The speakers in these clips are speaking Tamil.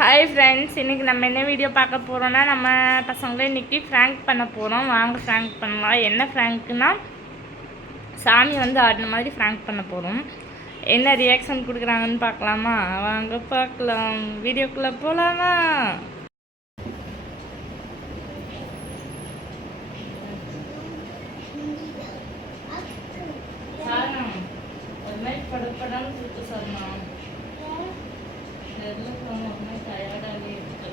ஹாய் ஃப்ரெண்ட்ஸ் இன்றைக்கி நம்ம என்ன வீடியோ பார்க்க போகிறோம்னா நம்ம பசங்களே இன்றைக்கி ஃப்ராங்க் பண்ண போகிறோம் வாங்க ஃப்ராங்க் பண்ணலாம். என்ன ஃப்ராங்க்னா சாமி வந்து ஆடின மாதிரி ஃப்ராங்க் பண்ண போகிறோம் என்ன ரியாக்ஷன் கொடுக்குறாங்கன்னு பார்க்கலாமா? வாங்க பார்க்கலாம். வீடியோக்குள்ளே போகலாமா படப்படாமல் கொடுத்து சொல்லணும் தெரியல சோனா ஒரு மாதிரி டயர்டாகவே இருக்கு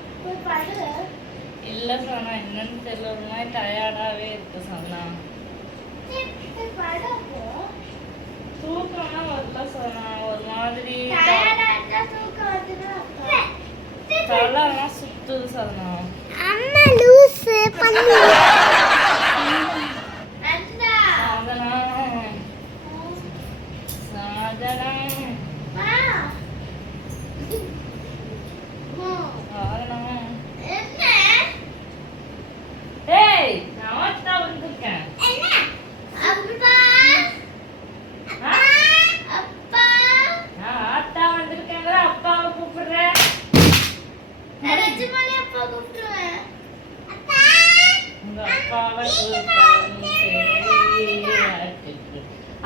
இல்லை சோனா என்னன்னு தெரியல. ஒரு மாதிரி டயர்டாகவே இருக்கு சோனா. தூக்கம்லாம் வரல சோனா. ஒரு மாதிரி தலைலாம் சுத்துது சோனா. அம்மா லூசு பண்ணு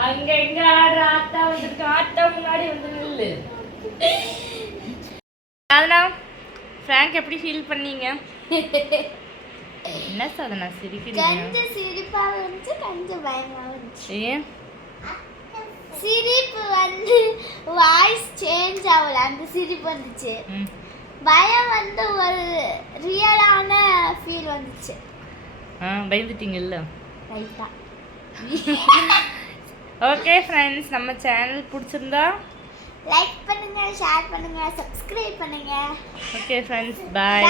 அங்க எங்க ஆடுற ஆட்டா வந்திருக்கு? ஆட்டா முன்னாடி வந்து நில்லு. சாதனா ஃப்ராங்க் எப்படி ஃபீல் பண்ணீங்க? என்ன சாதனா சிரிக்கிறீங்க? கொஞ்சம் சிரிப்பா இருந்துச்சு கொஞ்சம் பயமா இருந்துச்சு ஏன்? சிரிப்பு வந்து வாய்ஸ் சேஞ்ச் ஆகல அந்த சிரிப்பு வந்துச்சு. பயம் வந்து ஒரு ரியலான ஃபீல் வந்துச்சு. ஆ பயந்துட்டீங்கல்ல? ஓகே ஃப்ரெண்ட்ஸ் நம்ம சேனல் பிடிச்சிருந்தா லைக் பண்ணுங்க ஷேர் பண்ணுங்க சப்ஸ்கிரைப் பண்ணுங்க. Okay friends bye.